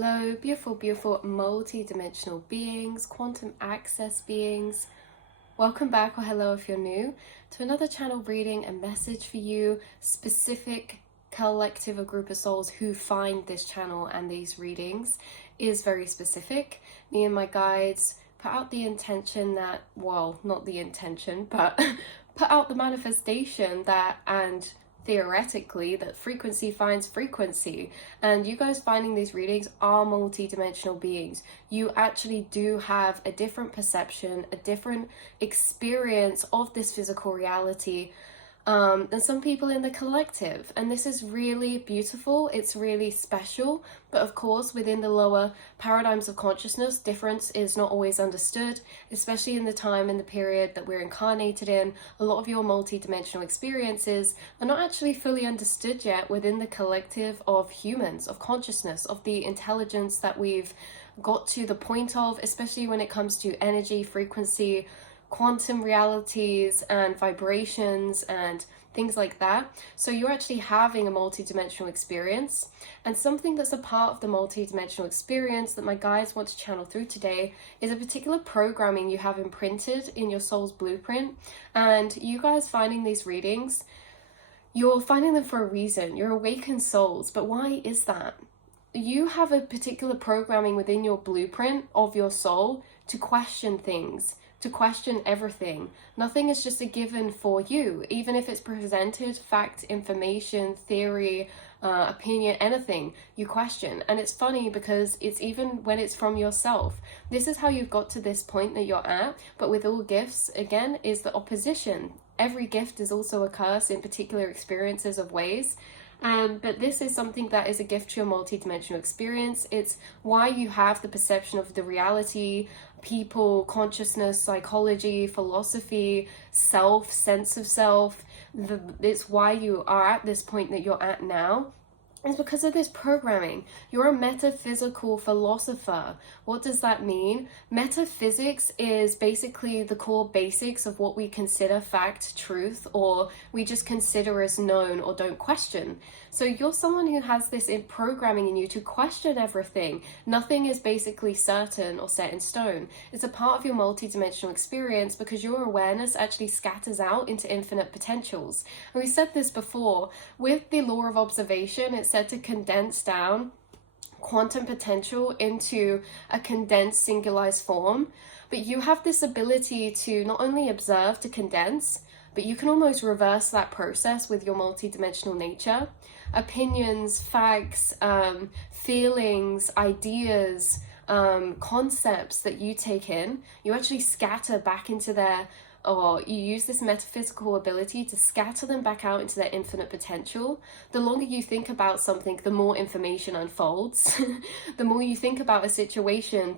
Hello, beautiful, beautiful multi-dimensional beings, quantum access beings. Welcome back, or hello if you're new, to another channel reading, a message for you, specific collective or group of souls who find this channel and these readings is very specific. Me and my guides put out the intention that, well, not the intention, but put out the manifestation that, and theoretically, that frequency finds frequency, and you guys finding these readings are multi-dimensional beings. You actually do have a different perception, a different experience of this physical reality than some people in the collective, and this is really beautiful. It's really special, but of course within the lower paradigms of consciousness, difference is not always understood, especially in the time and the period that we're incarnated in. A lot of your multi-dimensional experiences are not actually fully understood yet within the collective of humans, of consciousness, of the intelligence that we've got to the point of, especially when it comes to energy, frequency, quantum realities and vibrations and things like that. So you're actually having a multi-dimensional experience, and something that's a part of the multi-dimensional experience that my guides want to channel through today is a particular programming you have imprinted in your soul's blueprint. And you guys finding these readings, you're finding them for a reason. You're awakened souls, but why is that? You have a particular programming within your blueprint of your soul to question things, to question everything. Nothing is just a given for you, even if it's presented, fact, information, theory, opinion, anything, you question. And it's funny because it's even when it's from yourself. This is how you've got to this point that you're at, but with all gifts, again, is the opposition. Every gift is also a curse in particular experiences of ways. But this is something that is a gift to your multi-dimensional experience. It's why you have the perception of the reality, people, consciousness, psychology, philosophy, self, sense of self. It's why you are at this point that you're at now. It's because of this programming. You're a metaphysical philosopher. What does that mean? Metaphysics is basically the core basics of what we consider fact, truth, or we just consider as known or don't question. So you're someone who has this programming in you to question everything. Nothing is basically certain or set in stone. It's a part of your multi-dimensional experience because your awareness actually scatters out into infinite potentials. And we said this before, with the law of observation, it's said to condense down quantum potential into a condensed singularized form. But you have this ability to not only observe, to condense, but you can almost reverse that process with your multi-dimensional nature. Opinions, facts, feelings, ideas, concepts that you take in, you actually scatter back into their, or you use this metaphysical ability to scatter them back out into their infinite potential. The longer you think about something, the more information unfolds. The more you think about a situation,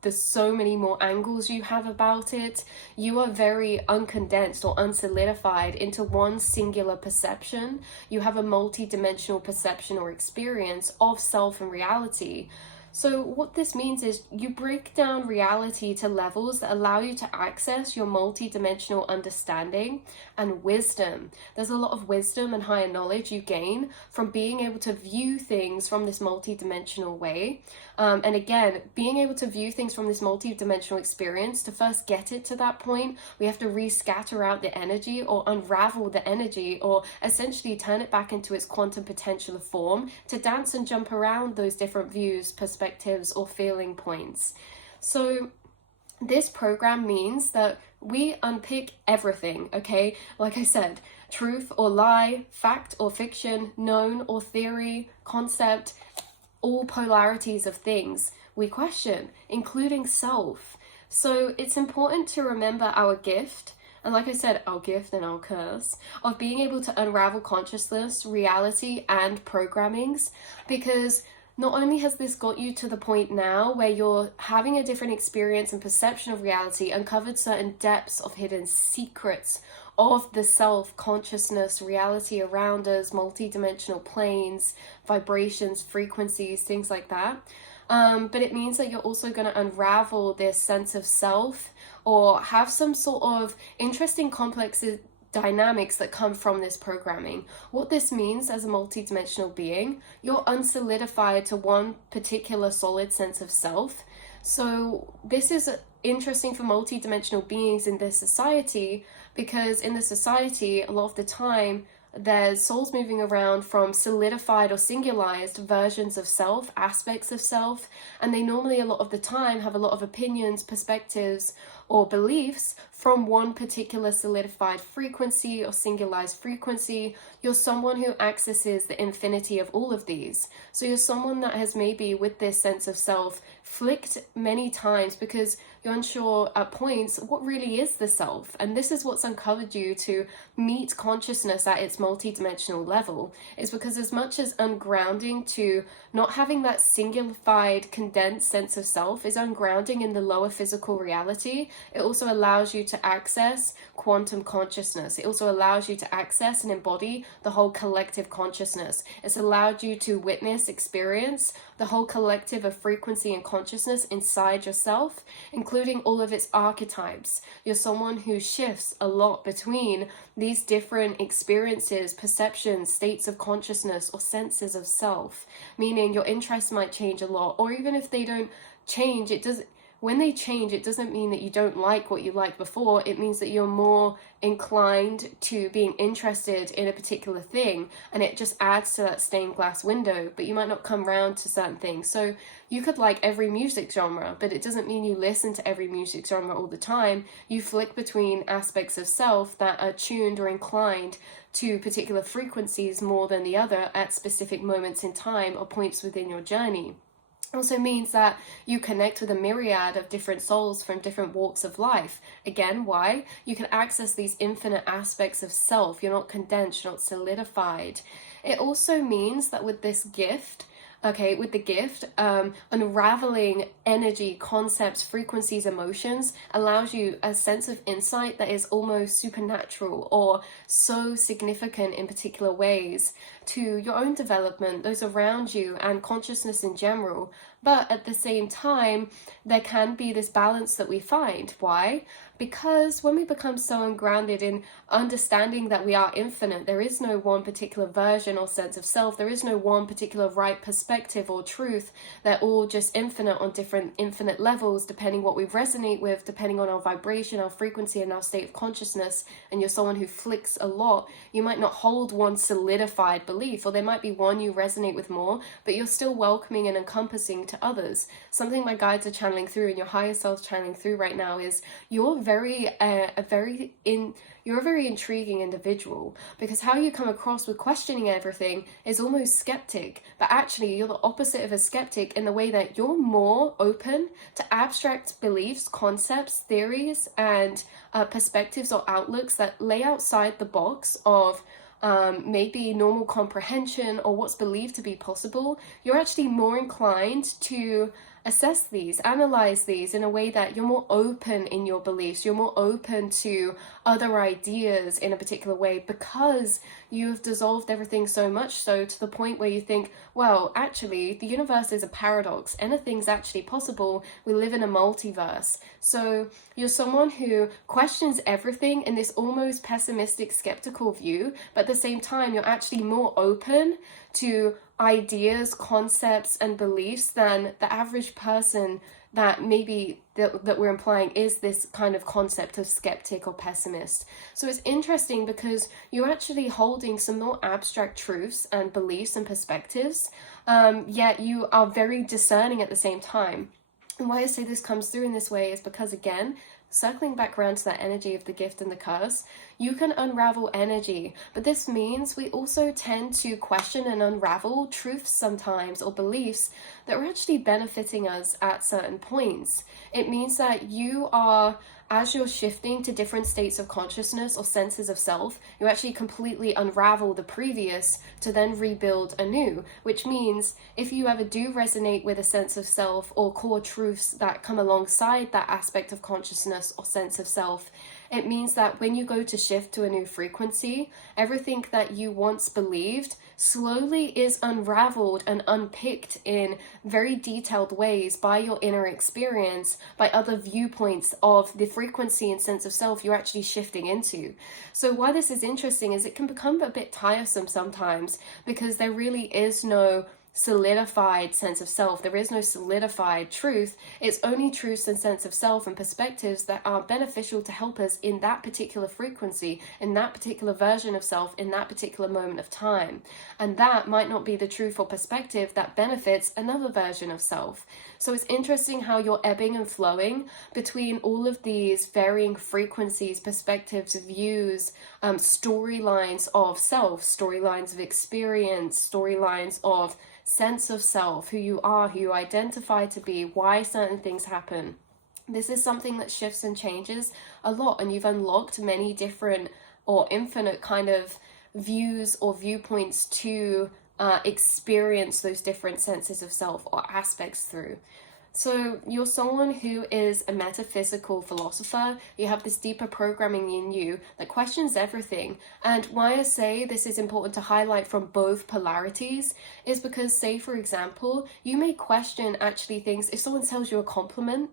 there's so many more angles you have about it. You are very uncondensed or unsolidified into one singular perception. You have a multi-dimensional perception or experience of self and reality. So what this means is you break down reality to levels that allow you to access your multi-dimensional understanding and wisdom. There's a lot of wisdom and higher knowledge you gain from being able to view things from this multi-dimensional way. And again, being able to view things from this multi-dimensional experience, to first get it to that point, we have to rescatter out the energy or unravel the energy, or essentially turn it back into its quantum potential form to dance and jump around those different views, perspectives, or feeling points. So this program means that we unpick everything, okay? Like I said, truth or lie, fact or fiction, known or theory, concept, all polarities of things we question, including self. So it's important to remember our gift, and like I said, our gift and our curse, of being able to unravel consciousness, reality, and programmings, because not only has this got you to the point now where you're having a different experience and perception of reality, uncovered certain depths of hidden secrets of the self, consciousness, reality around us, multi-dimensional planes, vibrations, frequencies, things like that. But it means that you're also going to unravel this sense of self, or have some sort of interesting complexes dynamics that come from this programming. What this means as a multidimensional being, you're unsolidified to one particular solid sense of self. So this is interesting for multidimensional beings in this society, because in the society, a lot of the time, there's souls moving around from solidified or singularized versions of self, aspects of self, and they normally a lot of the time have a lot of opinions, perspectives, or beliefs from one particular solidified frequency or singularized frequency. You're someone who accesses the infinity of all of these. So you're someone that has maybe, with this sense of self, flicked many times because you're unsure at points what really is the self. And this is what's uncovered you to meet consciousness at its multidimensional level. Is because as much as ungrounding to not having that singularized, condensed sense of self is ungrounding in the lower physical reality, it also allows you to access quantum consciousness. It also allows you to access and embody the whole collective consciousness. It's allowed you to witness, experience the whole collective of frequency and consciousness inside yourself, including all of its archetypes. You're someone who shifts a lot between these different experiences, perceptions, states of consciousness, or senses of self, meaning your interests might change a lot, or even if they don't change, when they change, it doesn't mean that you don't like what you liked before. It means that you're more inclined to being interested in a particular thing, and it just adds to that stained glass window, but you might not come round to certain things. So you could like every music genre, but it doesn't mean you listen to every music genre all the time. You flick between aspects of self that are tuned or inclined to particular frequencies more than the other at specific moments in time or points within your journey. Also means that you connect with a myriad of different souls from different walks of life. Again, why? You can access these infinite aspects of self. You're not condensed, you're not solidified. It also means that with this gift, with the gift, unraveling energy, concepts, frequencies, emotions allows you a sense of insight that is almost supernatural or so significant in particular ways to your own development, those around you, and consciousness in general. But at the same time, there can be this balance that we find. Why? Because when we become so ungrounded in understanding that we are infinite, there is no one particular version or sense of self, there is no one particular right perspective or truth. They're all just infinite on different infinite levels, depending what we resonate with, depending on our vibration, our frequency, and our state of consciousness. And you're someone who flicks a lot. You might not hold one solidified belief, or there might be one you resonate with more, but you're still welcoming and encompassing to others. Something my guides are channeling through and your higher self channeling through right now is you're a very intriguing individual, because how you come across with questioning everything is almost skeptic, but actually you're the opposite of a skeptic in the way that you're more open to abstract beliefs, concepts, theories, and perspectives or outlooks that lay outside the box of maybe normal comprehension or what's believed to be possible. You're actually more inclined to assess these, analyze these in a way that you're more open in your beliefs, you're more open to other ideas in a particular way, because you've dissolved everything so much so to the point where you think, well, actually, the universe is a paradox. Anything's actually possible. We live in a multiverse. So you're someone who questions everything in this almost pessimistic, skeptical view, but at the same time, you're actually more open to ideas, concepts, and beliefs than the average person that maybe that we're implying is this kind of concept of skeptic or pessimist. So it's interesting because you're actually holding some more abstract truths and beliefs and perspectives, yet you are very discerning at the same time. And why I say this comes through in this way is because, again, circling back around to that energy of the gift and the curse, you can unravel energy, but this means we also tend to question and unravel truths sometimes, or beliefs that are actually benefiting us at certain points. It means that you are, as you're shifting to different states of consciousness or senses of self, you actually completely unravel the previous to then rebuild anew, which means if you ever do resonate with a sense of self or core truths that come alongside that aspect of consciousness or sense of self, It means that when you go to shift to a new frequency, everything that you once believed slowly is unraveled and unpicked in very detailed ways by your inner experience, by other viewpoints of the frequency and sense of self you're actually shifting into. So why this is interesting is it can become a bit tiresome sometimes, because there really is no solidified sense of self. There is no solidified truth. It's only truths and sense of self and perspectives that are beneficial to help us in that particular frequency, in that particular version of self, in that particular moment of time. And that might not be the truth or perspective that benefits another version of self. So it's interesting how you're ebbing and flowing between all of these varying frequencies, perspectives, views, storylines of self, storylines of experience, storylines of sense of self, who you are, who you identify to be, why certain things happen. This is something that shifts and changes a lot, and you've unlocked many different or infinite kind of views or viewpoints to experience those different senses of self or aspects through. So you're someone who is a metaphysical philosopher. You have this deeper programming in you that questions everything. And why I say this is important to highlight from both polarities is because, say, for example, you may question actually things. If someone tells you a compliment,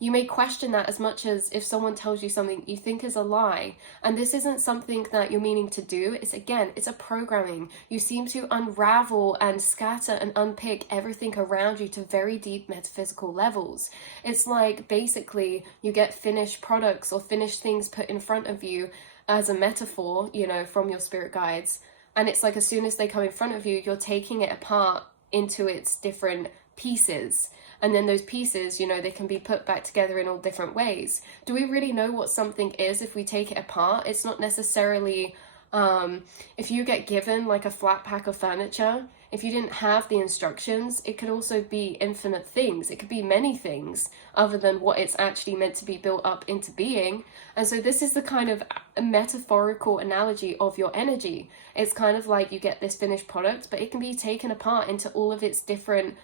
you may question that as much as if someone tells you something you think is a lie. And this isn't something that you're meaning to do. It's a programming. You seem to unravel and scatter and unpick everything around you to very deep metaphysical levels. It's like basically you get finished products or finished things put in front of you as a metaphor, from your spirit guides. And it's like as soon as they come in front of you, you're taking it apart into its different pieces. And then those pieces, they can be put back together in all different ways. Do we really know what something is if we take it apart? It's not necessarily, if you get given like a flat pack of furniture, if you didn't have the instructions, it could also be infinite things. It could be many things other than what it's actually meant to be built up into being. And so this is the kind of metaphorical analogy of your energy. It's kind of like you get this finished product, but it can be taken apart into all of its different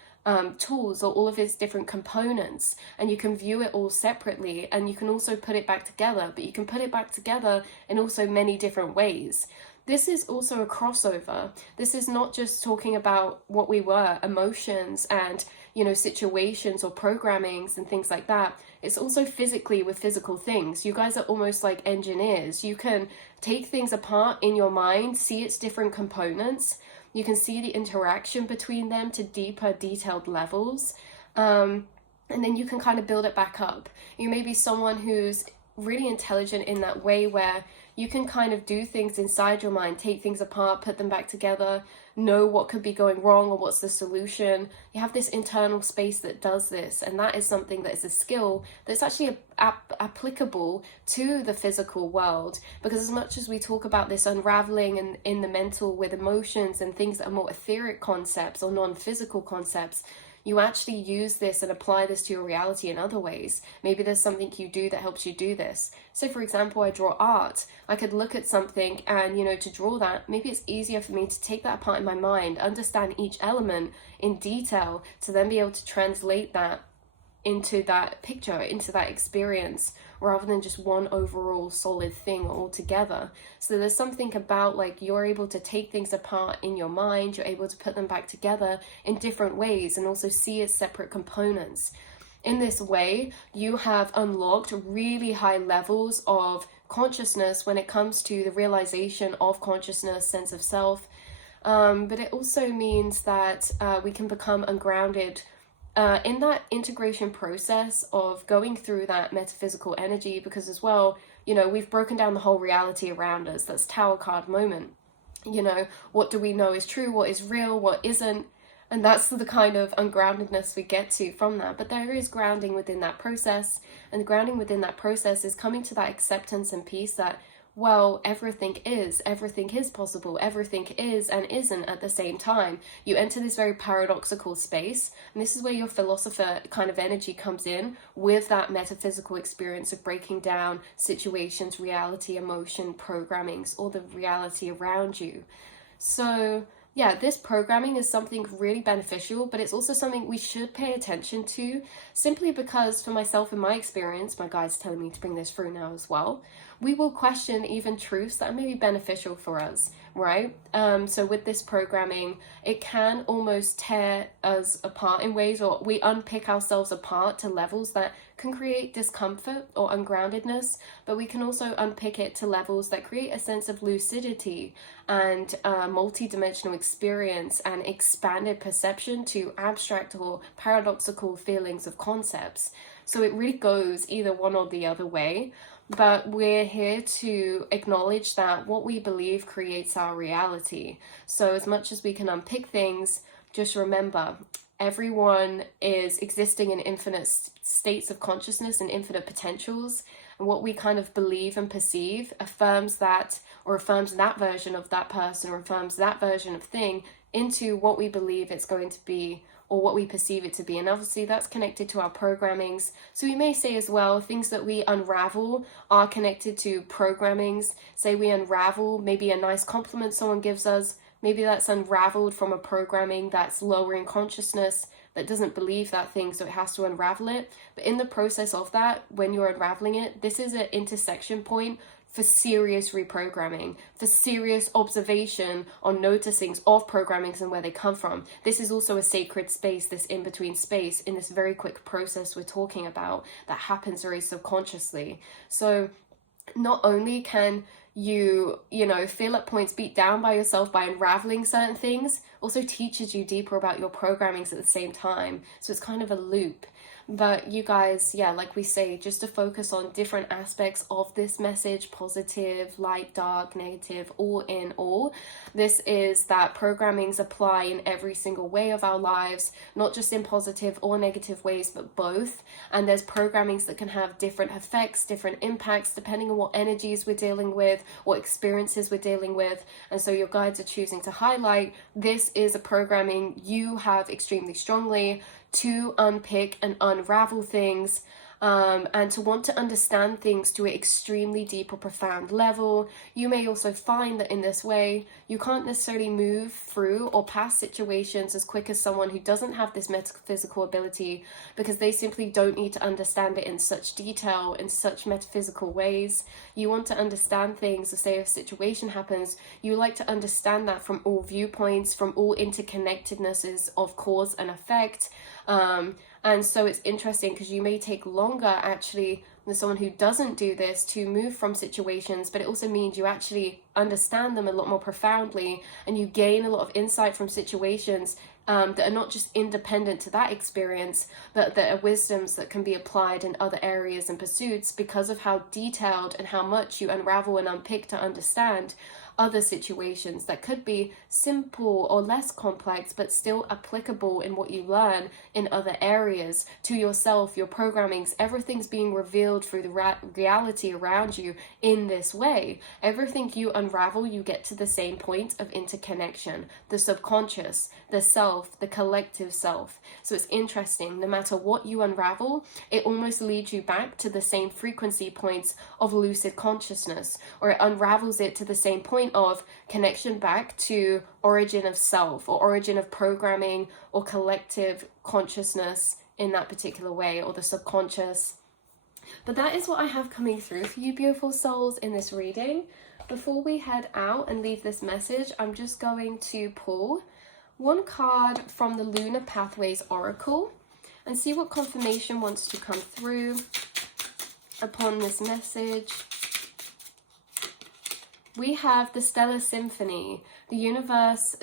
tools or all of its different components, and you can view it all separately, and you can also put it back together, but you can put it back together in also many different ways. This is also a crossover. This is not just talking about what we were, emotions and situations or programmings and things like that. It's also physically with physical things. You guys are almost like engineers. You can take things apart in your mind, see its different components. You can see the interaction between them to deeper, detailed levels. And then you can kind of build it back up. You may be someone who's really intelligent in that way where you can kind of do things inside your mind, take things apart, put them back together, know what could be going wrong or what's the solution. You have this internal space that does this, and that is something that is a skill that's actually applicable to the physical world, because as much as we talk about this unraveling and in the mental with emotions and things that are more etheric concepts or non-physical concepts, you actually use this and apply this to your reality in other ways. Maybe there's something you do that helps you do this. So for example, I draw art. I could look at something and, to draw that, maybe it's easier for me to take that apart in my mind, understand each element in detail, to then be able to translate that into that picture, into that experience, rather than just one overall solid thing altogether. So there's something about like you're able to take things apart in your mind, you're able to put them back together in different ways and also see its separate components. In this way, you have unlocked really high levels of consciousness when it comes to the realization of consciousness, sense of self. But it also means that we can become ungrounded in that integration process of going through that metaphysical energy, because as well, we've broken down the whole reality around us. That's Tower card moment. What do we know is true, what is real, what isn't? And that's the kind of ungroundedness we get to from that. But there is grounding within that process. And the grounding within that process is coming to that acceptance and peace that, well, everything is possible, everything is and isn't at the same time. You enter this very paradoxical space, and this is where your philosopher kind of energy comes in with that metaphysical experience of breaking down situations, reality, emotion, programmings, all the reality around you. So yeah, this programming is something really beneficial, but it's also something we should pay attention to, simply because for myself, in my experience, my guide's telling me to bring this through now as well. we will question even truths that are maybe beneficial for us, right? So with this programming, it can almost tear us apart in ways, or we unpick ourselves apart to levels that can create discomfort or ungroundedness, but we can also unpick it to levels that create a sense of lucidity and multi-dimensional experience and expanded perception to abstract or paradoxical feelings of concepts. So it really goes either one or the other way. But we're here to acknowledge that what we believe creates our reality. So as much as we can unpick things, just remember, everyone is existing in infinite states of consciousness and infinite potentials. And what we kind of believe and perceive affirms that, or affirms that version of that person, or affirms that version of thing into what we believe it's going to be, or what we perceive it to be. And obviously that's connected to our programmings. So we may say as well, things that we unravel are connected to programmings. Say we unravel maybe a nice compliment someone gives us, maybe that's unraveled from a programming that's lower in consciousness, that doesn't believe that thing, so it has to unravel it. But in the process of that, when you're unraveling it, this is an intersection point for serious reprogramming, for serious observation on noticings of programmings and where they come from. This is also a sacred space, this in-between space, in this very quick process we're talking about that happens very subconsciously. So not only can you feel at points beat down by yourself by unraveling certain things, also teaches you deeper about your programmings at the same time. So it's kind of a loop. But you guys, yeah, like we say, just to focus on different aspects of this message, positive, light, dark, negative, all in all. This is that programmings apply in every single way of our lives, not just in positive or negative ways, but both. And there's programmings that can have different effects, different impacts, depending on what energies we're dealing with, what experiences we're dealing with. And so your guides are choosing to highlight, this is a programming you have extremely strongly, to unpick and unravel things, and to want to understand things to an extremely deep or profound level. You may also find that in this way, you can't necessarily move through or past situations as quick as someone who doesn't have this metaphysical ability, because they simply don't need to understand it in such detail, in such metaphysical ways. You want to understand things, so say if a situation happens, you like to understand that from all viewpoints, from all interconnectednesses of cause and effect. And so it's interesting because you may take longer actually than someone who doesn't do this to move from situations, but it also means you actually understand them a lot more profoundly, and you gain a lot of insight from situations that are not just independent to that experience, but that are wisdoms that can be applied in other areas and pursuits because of how detailed and how much you unravel and unpick to understand other situations that could be simple or less complex, but still applicable in what you learn in other areas to yourself, your programmings. Everything's being revealed through the reality around you in this way. Everything you unravel, you get to the same point of interconnection, the subconscious, the self, the collective self. So it's interesting, no matter what you unravel, it almost leads you back to the same frequency points of lucid consciousness, or it unravels it to the same point of connection back to origin of self, or origin of programming, or collective consciousness in that particular way, or the subconscious. But that is what I have coming through for you beautiful souls in this reading. Before we head out and leave this message, I'm just going to pull one card from the Lunar Pathways Oracle and see what confirmation wants to come through upon this message. We have the Stellar Symphony. The universe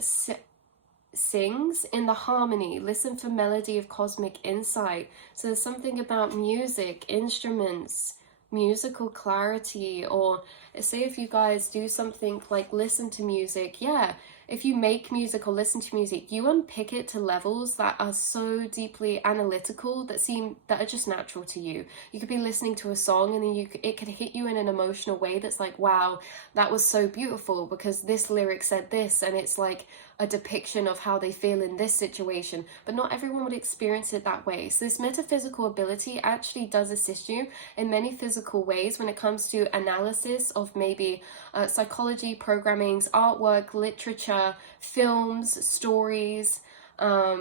sings in the harmony. Listen for melody of cosmic insight. So there's something about music, instruments, musical clarity, or say if you guys do something like listen to music, yeah, if you make music or listen to music, you unpick it to levels that are so deeply analytical that are just natural to you. You could be listening to a song and then it could hit you in an emotional way that's like, wow, that was so beautiful because this lyric said this, and it's like a depiction of how they feel in this situation, but not everyone would experience it that way. So this metaphysical ability actually does assist you in many physical ways when it comes to analysis of maybe psychology, programmings, artwork, literature, films, stories,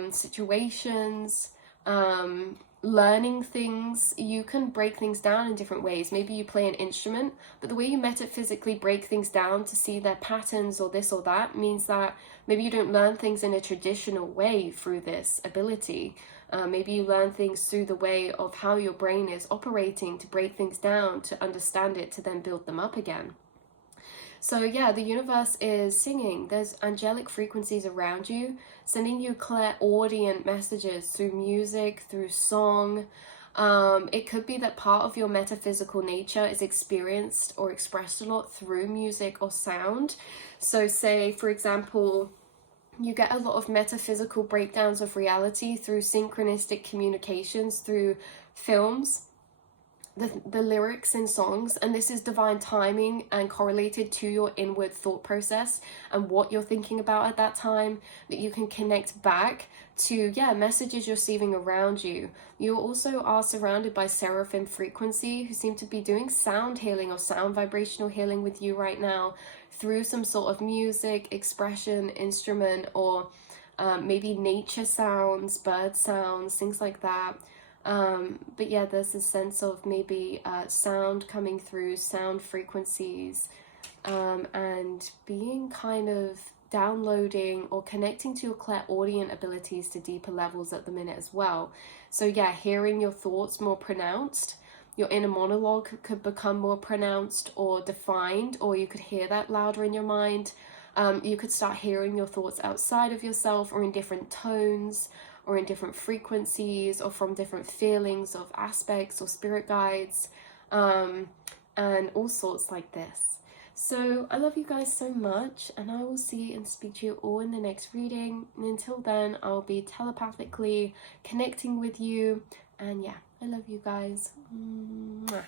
situations, learning things, you can break things down in different ways. Maybe you play an instrument, but the way you metaphysically break things down to see their patterns or this or that means that maybe you don't learn things in a traditional way through this ability. Maybe you learn things through the way of how your brain is operating to break things down, to understand it, to then build them up again. So yeah, the universe is singing. There's angelic frequencies around you, sending you clairaudient messages through music, through song. It could be that part of your metaphysical nature is experienced or expressed a lot through music or sound. So say, for example, you get a lot of metaphysical breakdowns of reality through synchronistic communications, through films, the lyrics in songs, and this is divine timing and correlated to your inward thought process and what you're thinking about at that time, that you can connect back to messages you're receiving around you. You also are surrounded by seraphim frequency who seem to be doing sound healing or sound vibrational healing with you right now through some sort of music, expression, instrument, or maybe nature sounds, bird sounds, things like that. But yeah, there's a sense of maybe sound coming through, sound frequencies, and being kind of downloading or connecting to your clairaudient abilities to deeper levels at the minute as well. So yeah, hearing your thoughts more pronounced. Your inner monologue could become more pronounced or defined, or you could hear that louder in your mind. You could start hearing your thoughts outside of yourself or in different tones, or in different frequencies, or from different feelings of aspects or spirit guides, and all sorts like this. So I love you guys so much, and I will see and speak to you all in the next reading. And until then, I'll be telepathically connecting with you. And yeah, I love you guys. Mwah.